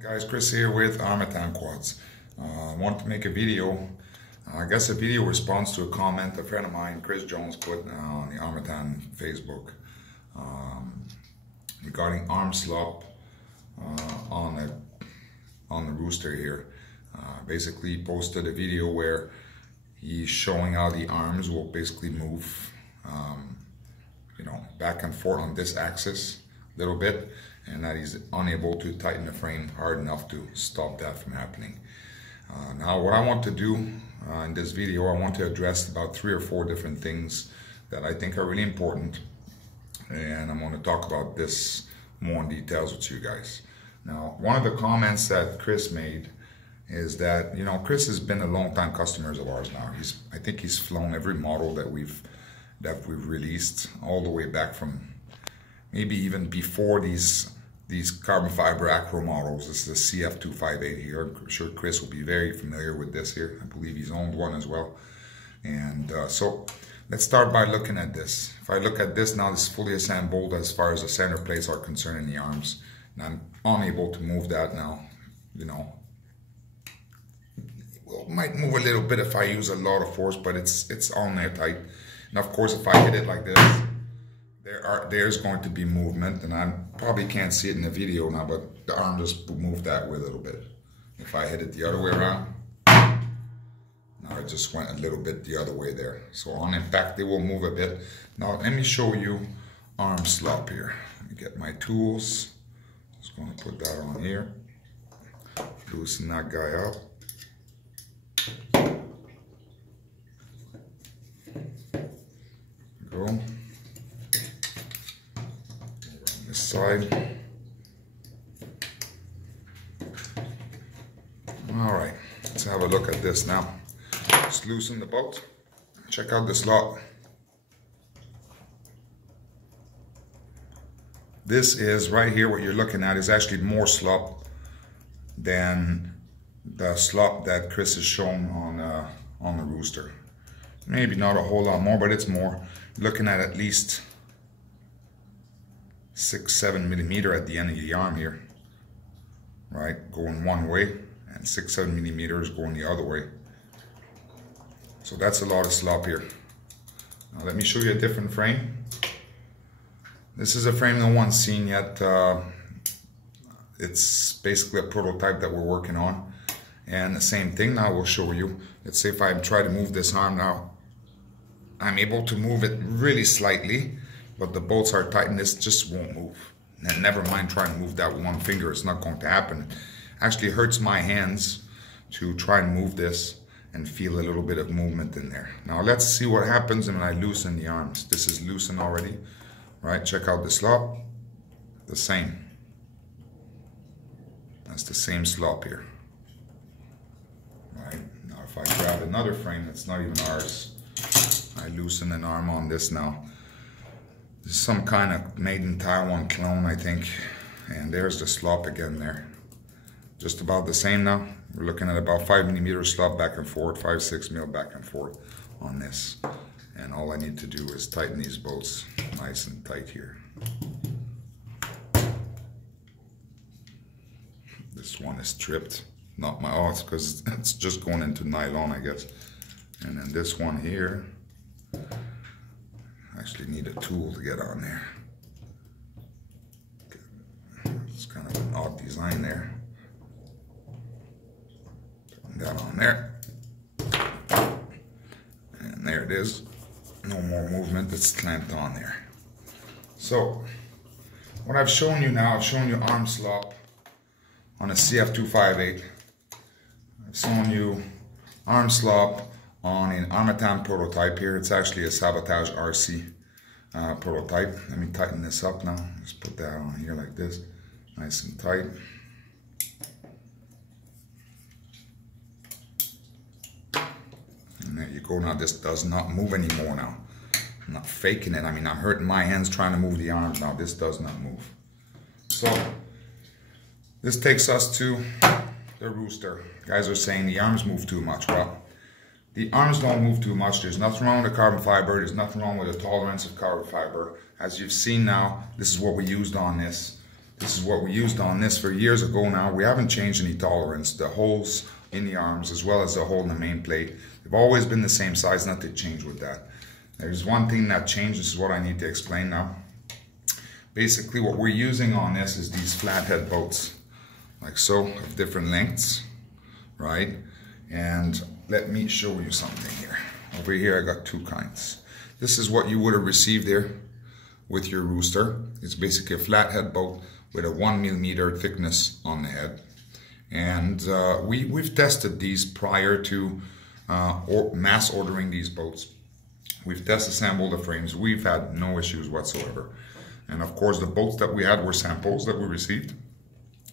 Guys, Chris here with Armattan quads. I want to make a video, I guess a video response to a comment a friend of mine, Chris Jones, put on the Armattan Facebook regarding arm slop on the Rooster here. Basically he posted a video where he's showing how the arms will basically move back and forth on this axis a little bit, and that he's unable to tighten the frame hard enough to stop that from happening. Now what I want to do in this video, I want to address about 3 or 4 different things that I think are really important, and I'm going to talk about this more in details with you guys. Now, one of the comments that Chris made is that, Chris has been a long time customer of ours now. I think he's flown every model that we've released, all the way back from maybe even before these carbon fiber acro models. This is the CF258 here. I'm sure Chris will be very familiar with this here. I believe he's owned one as well. And so let's start by looking at this. If I look at this now, this is fully assembled as far as the center plates are concerned in the arms. And I'm unable to move that now. Well, might move a little bit if I use a lot of force, but it's on there tight. And of course, if I hit it like this, there's going to be movement, and I probably can't see it in the video now, but the arm just moved that way a little bit. If I hit it the other way around, now it just went a little bit the other way there. So on impact, it will move a bit. Now let me show you arm slop here. Let me get my tools. Just going to put that on here. Loosen that guy up. Go. This side. All right, let's have a look at this now. Just loosen the bolt. Check out the slot. This is right here. What you're looking at is actually more slop than the slop that Chris has shown on the Rooster. Maybe not a whole lot more, but it's more. You're looking at least 6-7 millimeter at the end of the arm here, right, going one way, and 6-7 millimeters going the other way. So that's a lot of slop here. Now let me show you a different frame. This is a frame no one's seen yet. It's basically a prototype that we're working on, and the same thing now we'll show you. Let's say if I try to move this arm now, I'm able to move it really slightly, but the bolts are tight and this just won't move. And never mind trying to move that with one finger, it's not going to happen. It actually hurts my hands to try and move this and feel a little bit of movement in there. Now let's see what happens when I loosen the arms. This is loosened already, right? Check out the slop, the same. That's the same slop here, right? Now if I grab another frame that's not even ours, I loosen an arm on this now. This is some kind of made in Taiwan clone, I think. And there's the slop again there. Just about the same now. We're looking at about 5 millimeter slop back and forth, 5-6 mil back and forth on this. And all I need to do is tighten these bolts nice and tight here. This one is tripped. Not my, oh, it's because it's just going into nylon, I guess. And then this one here, actually need a tool to get on there. It's kind of an odd design there. Put that on there. And there it is. No more movement, it's clamped on there. So, what I've shown you now, I've shown you arm slop on a CF258. I've shown you arm slop on an Armattan prototype here. It's actually a Sabotage RC prototype. Let me tighten this up now. Just put that on here like this, nice and tight. And there you go. Now this does not move anymore now. I'm not faking it. I mean, I'm hurting my hands trying to move the arms. Now this does not move. So this takes us to the Rooster. Guys are saying the arms move too much. Well, the arms don't move too much. There's nothing wrong with the carbon fiber. There's nothing wrong with the tolerance of carbon fiber. As you've seen now, this is what we used on this. This is what we used on this for years ago now. We haven't changed any tolerance. The holes in the arms as well as the hole in the main plate, they've always been the same size, nothing changed with that. There's one thing that changed, this is what I need to explain now. Basically what we're using on this is these flathead bolts, like so, of different lengths, right? And let me show you something here. Over here I got two kinds. This is what you would have received there with your Rooster. It's basically a flathead bolt with a 1 millimeter thickness on the head. And we've tested these prior to mass ordering these boats. We've test assembled the frames. We've had no issues whatsoever. And of course the boats that we had were samples that we received,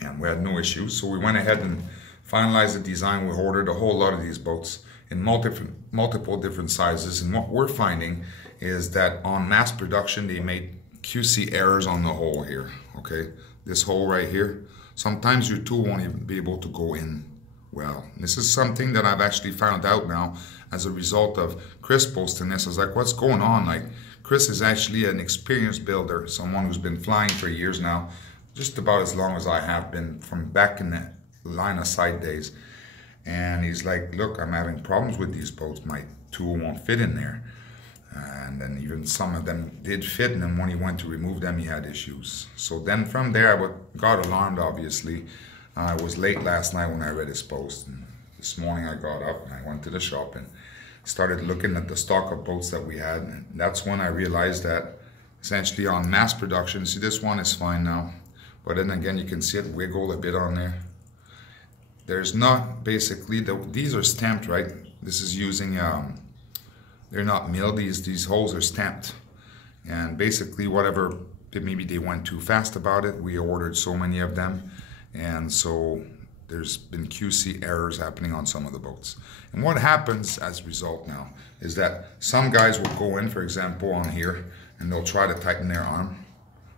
and we had no issues. So we went ahead and finalized the design. We ordered a whole lot of these boats in multiple different sizes. And what we're finding is that on mass production, they made QC errors on the hole here, okay? This hole right here, sometimes your tool won't even be able to go in well. This is something that I've actually found out now as a result of Chris posting this. I was like, what's going on? Like, Chris is actually an experienced builder, someone who's been flying for years now, just about as long as I have been, from back in the line of sight days. And he's like, look, I'm having problems with these boats. My tool won't fit in there. And then even some of them did fit, and then when he went to remove them, he had issues. So then from there, I got alarmed, obviously. It was late last night when I read his post. And this morning I got up and I went to the shop and started looking at the stock of boats that we had. And that's when I realized that essentially on mass production, see, this one is fine now. But then again, you can see it wiggle a bit on there. There's not basically, these are stamped, right? This is using, they're not milled, these holes are stamped. And basically whatever, maybe they went too fast about it, we ordered so many of them. And so there's been QC errors happening on some of the boats. And what happens as a result now is that some guys will go in, for example, on here, and they'll try to tighten their arm,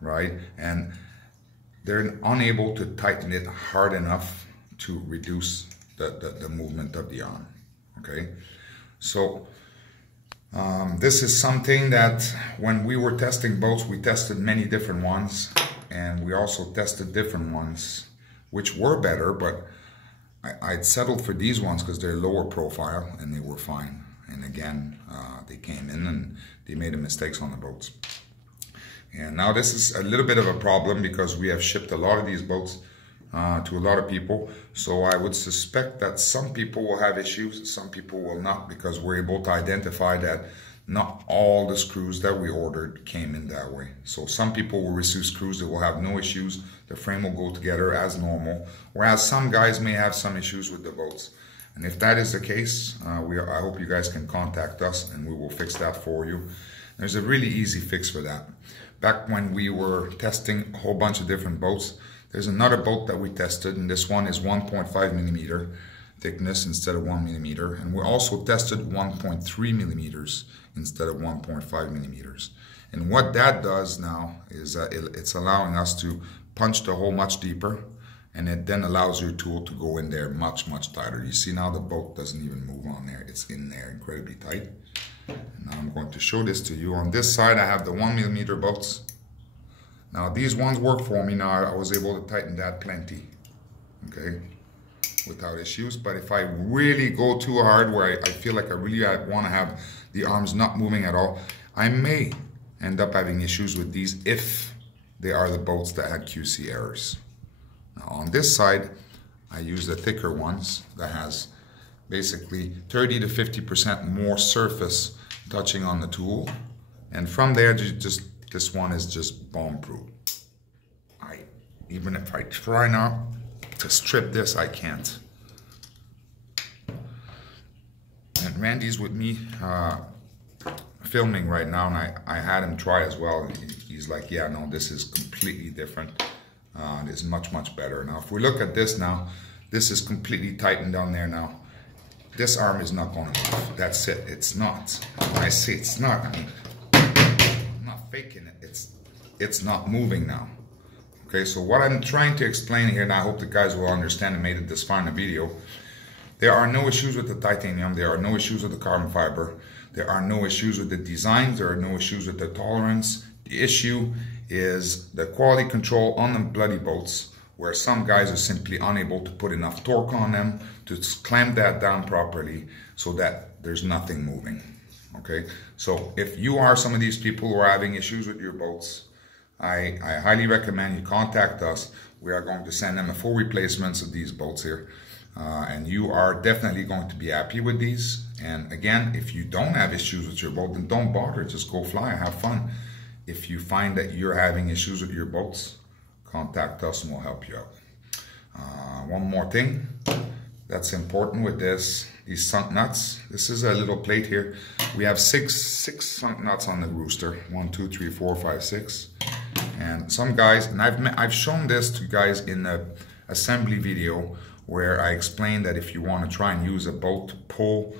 right? And they're unable to tighten it hard enough to reduce the movement of the arm, okay? So this is something that when we were testing boats, we tested many different ones, and we also tested different ones which were better, but I'd settled for these ones because they're lower profile and they were fine. And again, they came in and they made the mistakes on the boats. And now this is a little bit of a problem because we have shipped a lot of these boats to a lot of people. So I would suspect that some people will have issues, some people will not, because we're able to identify that not all the screws that we ordered came in that way. So some people will receive screws that will have no issues. The frame will go together as normal, whereas some guys may have some issues with the boats. And if that is the case, I hope you guys can contact us and we will fix that for you. There's a really easy fix for that. Back when we were testing a whole bunch of different boats, there's another boat that we tested, and this one is 1.5 millimeter thickness instead of 1 millimeter. And we also tested 1.3 millimeters instead of 1.5 millimeters. And what that does now is it's allowing us to punch the hole much deeper, and it then allows your tool to go in there much tighter. You see now the bolt doesn't even move on there. It's in there incredibly tight. Now I'm going to show this to you. On this side I have the 1 millimeter bolts. Now these ones work for me. Now I was able to tighten that plenty, okay, without issues. But if I really go too hard, where I feel like I really want to have the arms not moving at all, I may end up having issues with these if they are the bolts that had QC errors. Now on this side, I use the thicker ones that has basically 30 to 50% more surface touching on the tool. And from there, this one is just bomb-proof. Even if I try now to strip this, I can't. And Randy's with me filming right now, and I had him try as well. He's like, yeah, no, this is completely different. It's much better. Now, if we look at this now, this is completely tightened down there now. This arm is not going to move. That's it. It's not. When I say it's not, I mean, I'm not faking it. It's not moving now. Okay, so what I'm trying to explain here, and I hope the guys will understand and made it this far in the video, there are no issues with the titanium. There are no issues with the carbon fiber. There are no issues with the designs. There are no issues with the tolerance. The issue is the quality control on the bloody boats, where some guys are simply unable to put enough torque on them to clamp that down properly so that there's nothing moving. Okay, so if you are some of these people who are having issues with your boats, I highly recommend you contact us. We are going to send them a full replacements of these boats here, and you are definitely going to be happy with these. And again, if you don't have issues with your boat, then don't bother, just go fly, have fun. If you find that you're having issues with your boats, contact us and we'll help you out. One more thing that's important with these sunk nuts. This is a little plate here. We have six sunk nuts on the Rooster. 1, 2, 3, 4, 5, 6. And some guys, and I've shown this to guys in the assembly video where I explained that if you want to try and use a boat to pull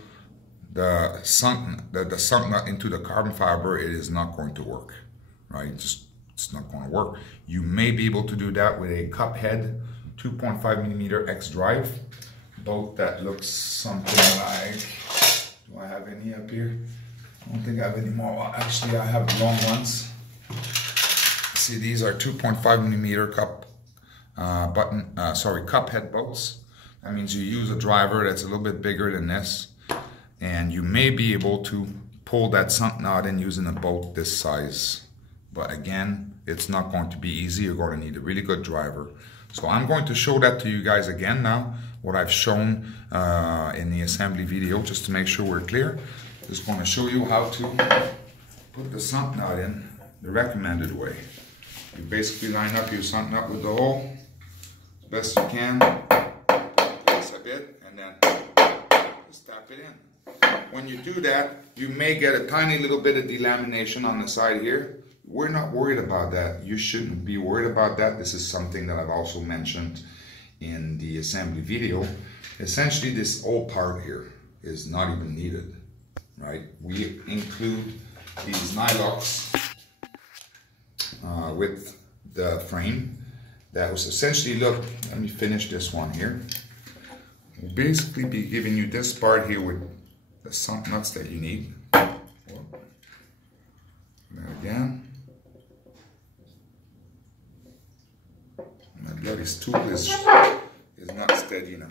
the sunk nut into the carbon fiber, it is not going to work, right? It's not going to work. You may be able to do that with a cup head 2.5mm X drive boat that looks something like, do I have any up here? I don't think I have any more. Well, actually, I have long ones. See, these are 2.5mm cup head boats. That means you use a driver that's a little bit bigger than this, and you may be able to pull that sunk knot in using a boat this size. But again, it's not going to be easy. You're going to need a really good driver. So I'm going to show that to you guys again now, what I've shown in the assembly video, just to make sure we're clear. Just going to show you how to put the sunk knot in the recommended way. You basically line up your sunk nut with the hole as best you can, place a bit, and then just tap it in. When you do that, you may get a tiny little bit of delamination on the side here. We're not worried about that. You shouldn't be worried about that. This is something that I've also mentioned in the assembly video. Essentially, this whole part here is not even needed, right? We include these nylox with the frame that was essentially, look, let me finish this one here. We'll basically be giving you this part here with the sunk nuts that you need. And again, my bloody stool is not steady now.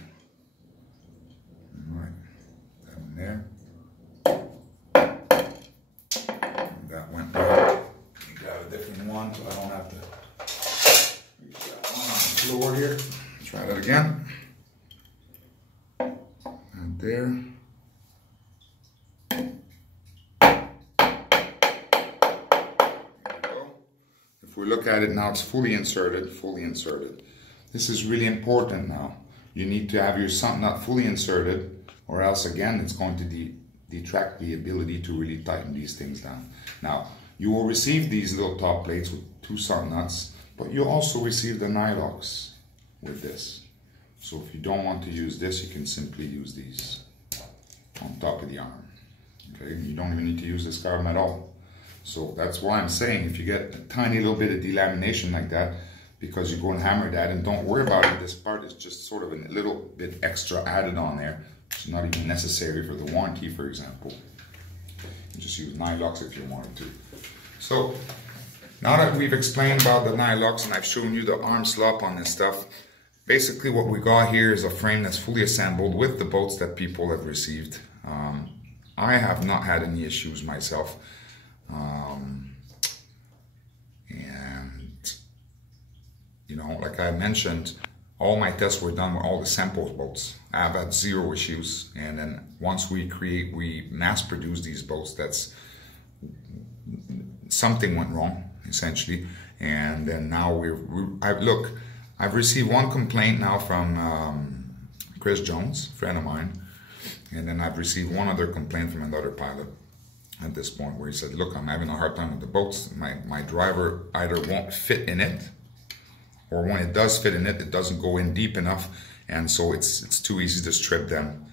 Alright, that one there. That went right. You got a different one, so I don't have to use that one on the floor here. Try that again. And there. If we look at it now, it's fully inserted, This is really important now. You need to have your sunk nut fully inserted, or else again, it's going to detract the ability to really tighten these things down. Now, you will receive these little top plates with 2 sunk nuts, but you'll also receive the nylox with this. So if you don't want to use this, you can simply use these on top of the arm. Okay, you don't even need to use this carbon at all. So that's why I'm saying, if you get a tiny little bit of delamination like that, because you go and hammer that, and don't worry about it, this part is just sort of a little bit extra added on there. It's not even necessary for the warranty, for example. You just use nylox if you wanted to. So now that we've explained about the nylox and I've shown you the arm slop on this stuff, basically what we got here is a frame that's fully assembled with the boats that people have received. I have not had any issues myself. And you know, like I mentioned, all my tests were done with all the sample boats. I've had 0 issues, and then once we mass produce these boats, that's something went wrong essentially. And then now I've received 1 complaint now from Chris Jones, a friend of mine, and then I've received 1 other complaint from another pilot at this point, where he said, look, I'm having a hard time with the boats. My driver either won't fit in it, or when it does fit in it, it doesn't go in deep enough, and so it's too easy to strip them.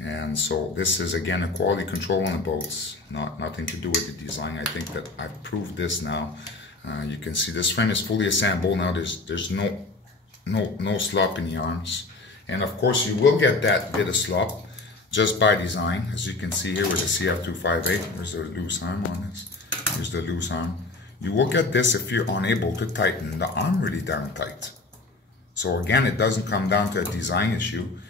And so this is again a quality control on the boats, nothing to do with the design. I think that I've proved this now. You can see this frame is fully assembled now. There's no slop in the arms, and of course you will get that bit of slop just by design, as you can see here with the CF258. There's a loose arm on this. Here's the loose arm. You will get this if you're unable to tighten the arm really down tight. So again, it doesn't come down to a design issue,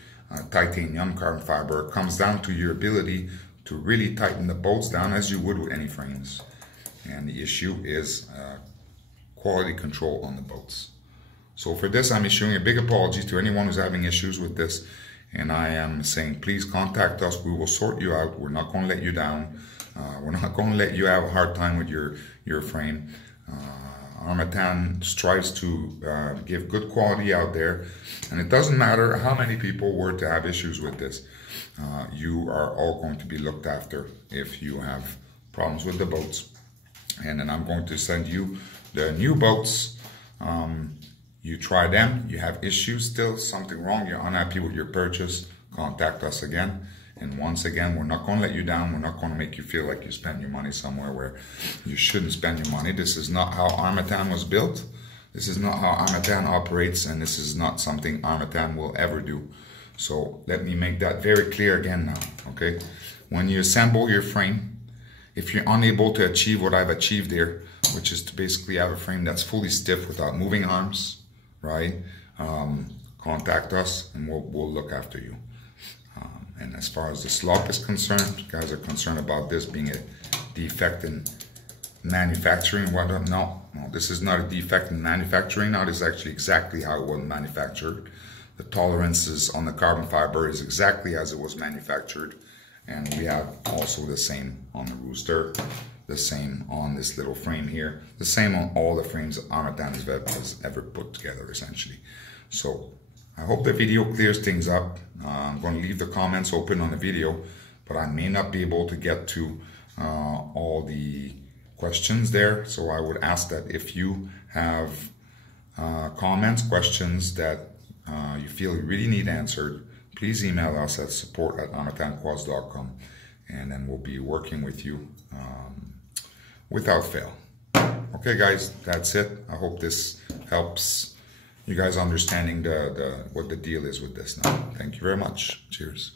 titanium, carbon fiber. It comes down to your ability to really tighten the bolts down as you would with any frames. And the issue is quality control on the bolts. So for this, I'm issuing a big apology to anyone who's having issues with this. And I am saying, please contact us. We will sort you out. We're not going to let you down. We're not going to let you have a hard time with your frame. Armattan strives to give good quality out there. And it doesn't matter how many people were to have issues with this. You are all going to be looked after if you have problems with the bolts. And then I'm going to send you the new bolts. You try them, you have issues still, something wrong, you're unhappy with your purchase, contact us again. And once again, we're not going to let you down. We're not going to make you feel like you spent your money somewhere where you shouldn't spend your money. This is not how Armattan was built. This is not how Armattan operates, and this is not something Armattan will ever do. So let me make that very clear again now, okay? When you assemble your frame, if you're unable to achieve what I've achieved here, which is to basically have a frame that's fully stiff without moving arms, right? Contact us and we'll look after you. And as far as the slop is concerned, you guys are concerned about this being a defect in manufacturing. No, this is not a defect in manufacturing. Now, this is actually exactly how it was manufactured. The tolerances on the carbon fiber is exactly as it was manufactured. And we have also the same on the Rooster, the same on this little frame here, the same on all the frames that Armattan has ever put together, essentially. So I hope the video clears things up. I'm going to leave the comments open on the video, but I may not be able to get to all the questions there. So I would ask that if you have comments, questions that you feel you really need answered, please email us at support@armattanquads.com, and then we'll be working with you without fail. Okay, guys, that's it. I hope this helps you guys understanding what the deal is with this now. Thank you very much. Cheers.